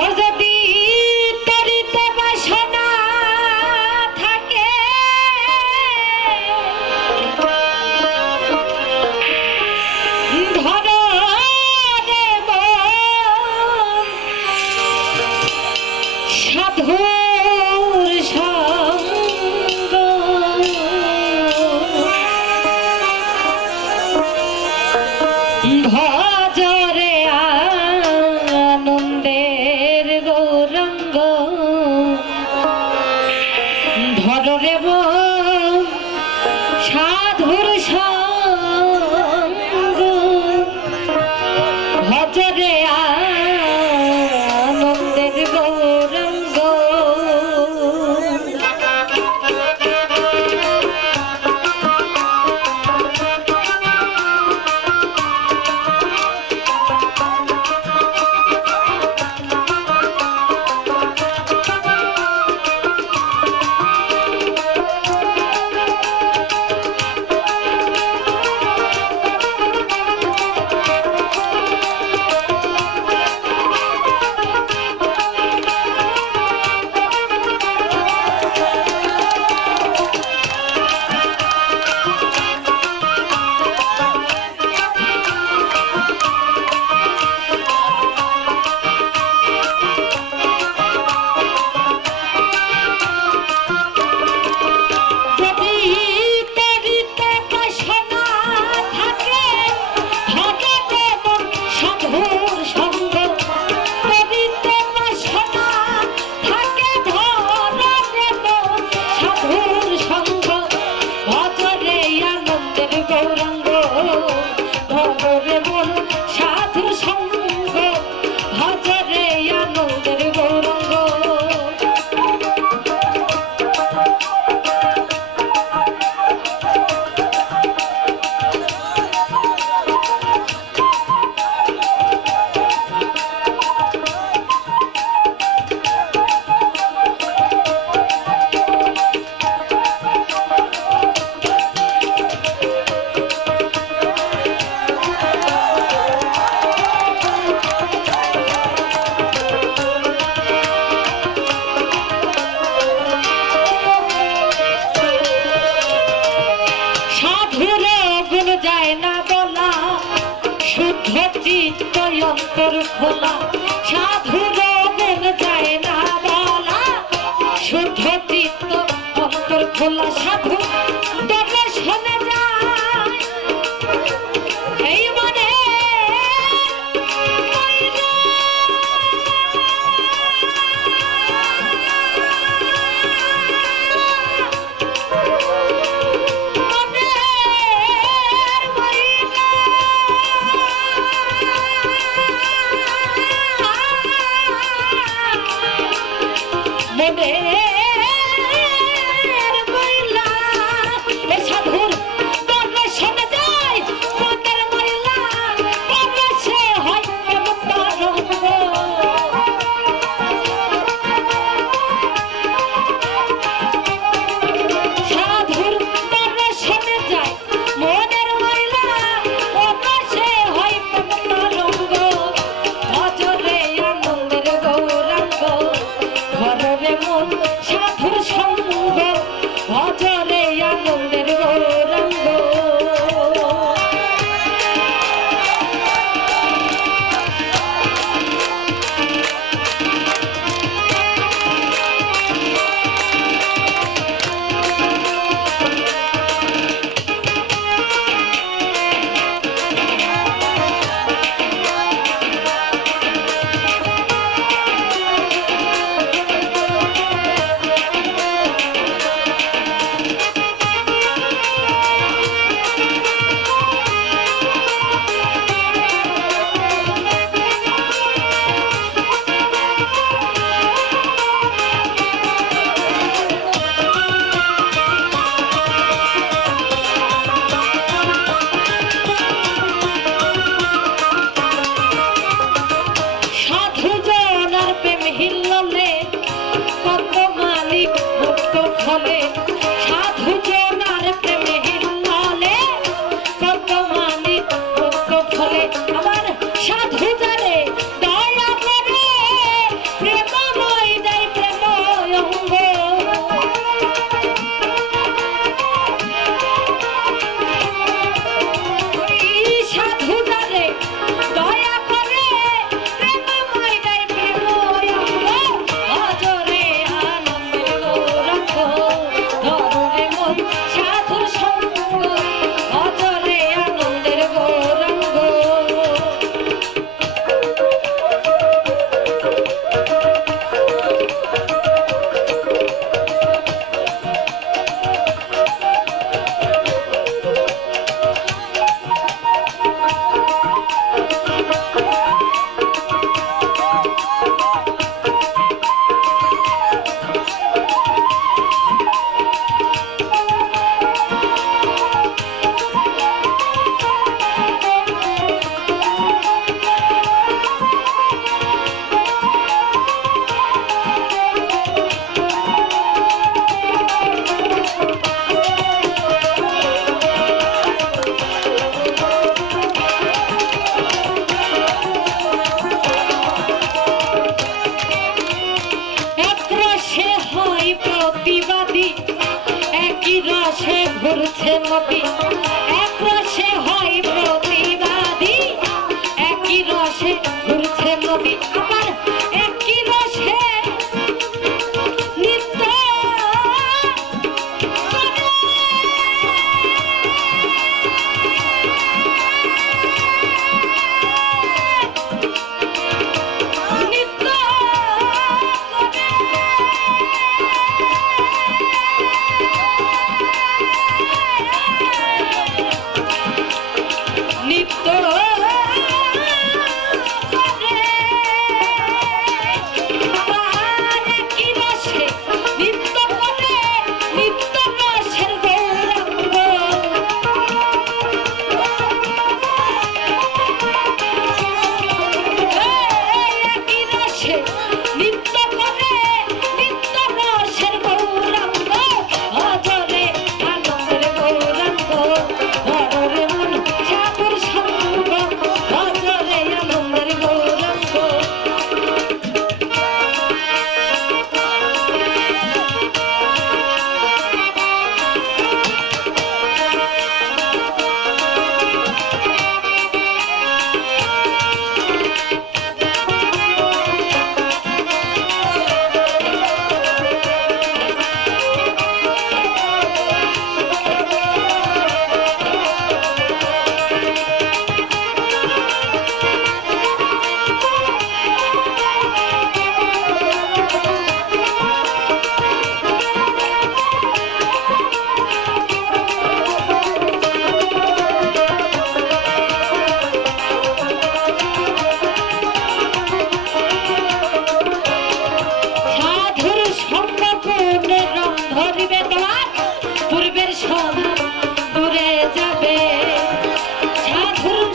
ওর दर खुला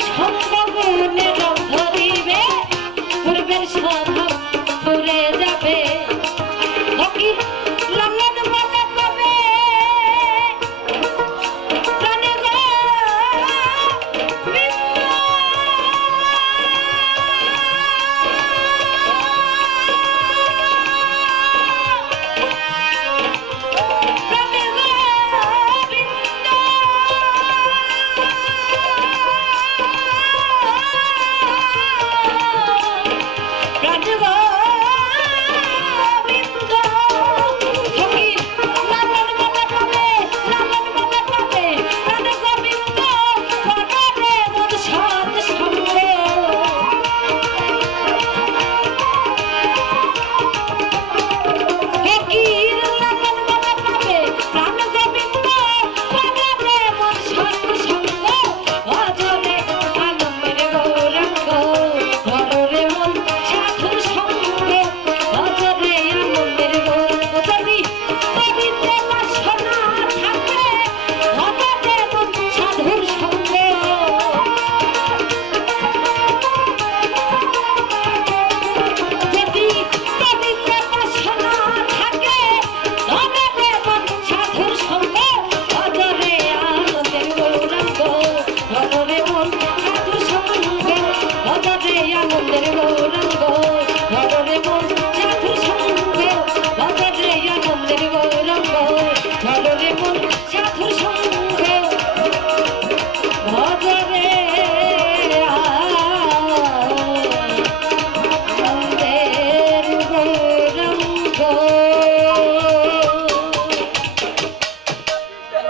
ভক্ত মনে